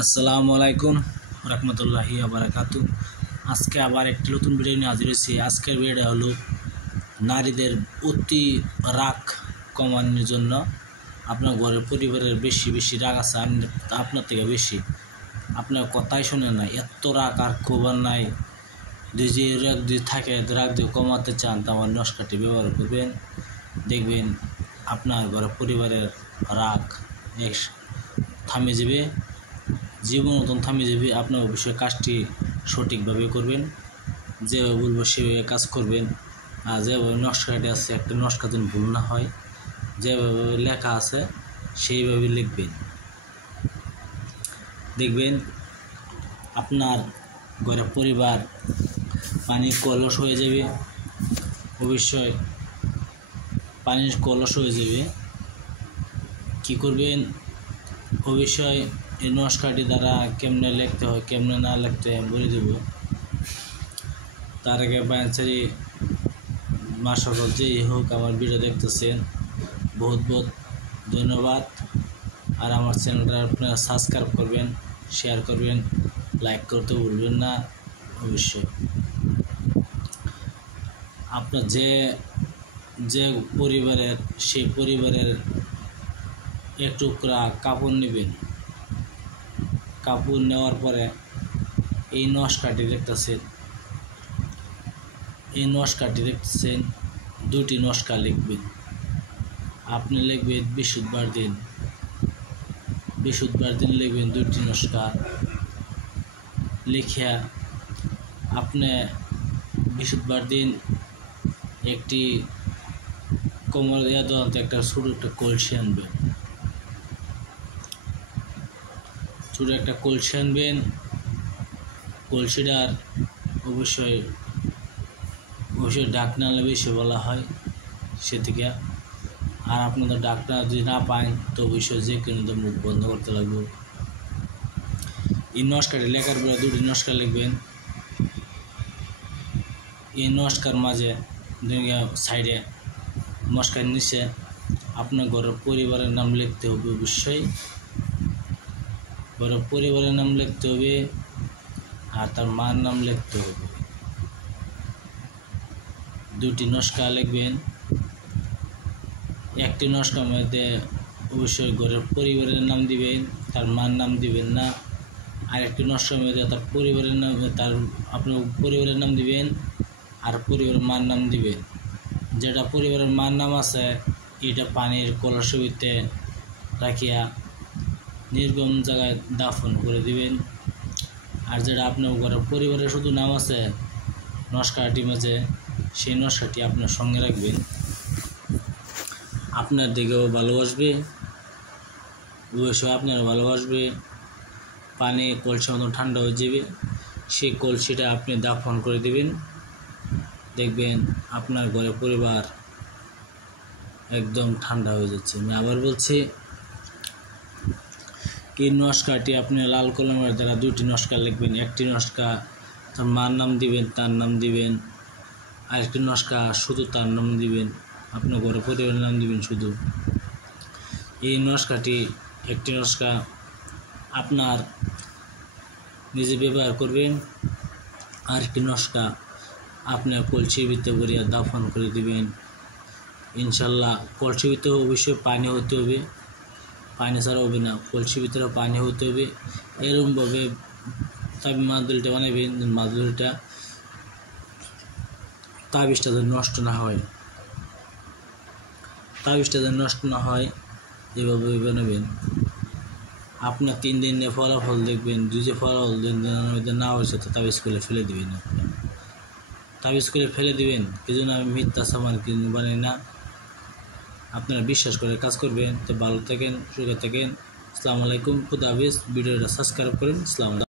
আসসালামু আলাইকুম রহমতুল্লাহি বারাকাতু। আজকে আবার একটি নতুন ভিডিও নিয়ে হাজির হয়েছি। আজকের ভিডিওটা হলো নারীদের অতি রাগ কমানোর জন্য। আপনার ঘরের পরিবারের বেশি বেশি রাগ আছে, আপনার থেকে বেশি, আপনার কথাই শোনে না, এত রাগ আর কমার নাই। যে রাগ দিয়ে থাকে, রাগ দিয়ে কমাতে চান, তারপর নস্কাটি ব্যবহার করবেন। দেখবেন আপনার ঘরের পরিবারের রাগ থামে যাবে, জীবন মতন থামে যাবে। আপনার অবশ্যই কাজটি সঠিকভাবে করবেন, যেভাবে বলবো সেভাবে কাজ করবেন। আর যেভাবে নস্কাটি আছে, একটা নস্কা যেন ভুল না হয়, যেভাবে লেখা আছে সেইভাবে লিখবেন। দেখবেন আপনার ঘরের পরিবার পানির কলস হয়ে যাবে, অবশ্যই পানির কলস হয়ে যাবে। কি করবেন? অবশ্যই এই নস্কাটি দ্বারা কেমনে লিখতে হয়, কেমনে না লিখতে হয় বলে দেব। তার আগে বাঞ্চারি মা সকল যেই হোক আমার ভিডিও দেখতেছেন, বহুত বহুত ধন্যবাদ। আর আমার চ্যানেলটা আপনারা সাবস্ক্রাইব করবেন, শেয়ার করবেন, লাইক করতে ভুলবেন না। অবশ্যই আপনার যে পরিবারের, সেই পরিবারের এক টুকরা কাপড় নেবেন। কাপড় নেওয়ার পরে এই নস্কাটি দেখতেছেন, এই নস্কাটি দেখতেছেন, দুটি নস্কা লিখবেন। আপনি লিখবেন বৃহস্পতিবার দিন, বৃহস্পতিবার দিন লিখবেন দুটি নস্কা। লিখিয়া আপনি বৃহস্পতিবার দিন একটি কোমর দেওয়া দন্ত একটা ছোটো একটা কলসি আনবেন, ছোটো একটা কলসি আনবেন। কলসিটার অবশ্যই ডাকনা বেশি বলা হয় সে থেকে। আর আপনাদের ডাকনা যদি না পান তো অবশ্যই যে কিন্তু মুখ বন্ধ করতে লাগবে। এই নস্কাটি লেখার পরে দুটি নস্কা লিখবেন। এই নস্কার মাঝে সাইডে নস্কার নিচে আপনার ঘরের পরিবারের নাম লিখতে হবে। অবশ্যই ঘরের পরিবারের নাম লিখতে হবে আর তার মার নাম লিখতে হবে। দুটি নস্কা লিখবেন। একটি নস্কার মধ্যে অবশ্যই ঘরের পরিবারের নাম দিবেন, তার মার নাম দিবেন না। আর একটি নস্কার মধ্যে তার পরিবারের নাম, তার আপনার পরিবারের নাম দিবেন আর পরিবারের মার নাম দিবেন। যেটা পরিবারের মার নাম আছে এটা পানির কলসের ভিতরে রাখিয়া নির্গম জায়গায় দাফন করে দিবেন। আর যেটা আপনার ঘরের পরিবারের শুধু নাম আছে নস্কাটির মাঝে, সেই নস্কাটি আপনার সঙ্গে রাখবেন। আপনার দিকেও ভালোবাসবে, অবশ্যই আপনার ভালোবাসবে। পানি কলসির মতো ঠান্ডা হয়ে যাবে, সেই কলসিটা আপনি দাফন করে দেবেন। দেখবেন আপনার ঘরের পরিবার একদম ঠান্ডা হয়ে যাচ্ছে। আমি আবার বলছি, এই নস্কাটি আপনি লাল কলমের দ্বারা দুটি নস্কা লিখবেন। একটি নস্কা তার মার নাম দিবেন, তার নাম দিবেন। আরেকটি নস্কা শুধু তার নাম দিবেন, আপনার ঘরের পরিবারের নাম দিবেন শুধু। এই নস্কাটি একটি নস্কা আপনার নিজে ব্যবহার করবেন, আর একটি নস্কা আপনার কলসির ভিতরে ভরিয়া দাফন করে দিবেন। ইনশাল্লাহ কলসির ভিতরে অবশ্যই পানি হতে হবে, পানি ছাড়া হবে না, কলসির ভিতরে পানি হতে হবে। এরকমভাবে মাদুলিটা বানাবেন, মাদুলিটা তাবিজটা যেন নষ্ট না হয়, তাবিজটা যেন নষ্ট না হয় এভাবে বানাবেন। আপনার 3 দিনে ফলাফল দেখবেন। যে ফলাফল না হয়েছে তো তাবিজ করে ফেলে দেবেন। আপনি তাবিজ করে ফেলে দেবেন, কি জন্য আমি মিথ্যা সামান কিনে বানাই না। আপনারা বিশ্বাস করে কাজ করবেন। তো ভালো থাকেন, সুখে থাকেন। আসসালামু আলাইকুম, খুদা হাফেজ। ভিডিওটা সাবস্ক্রাইব করেন। আসসালামু আলাইকুম।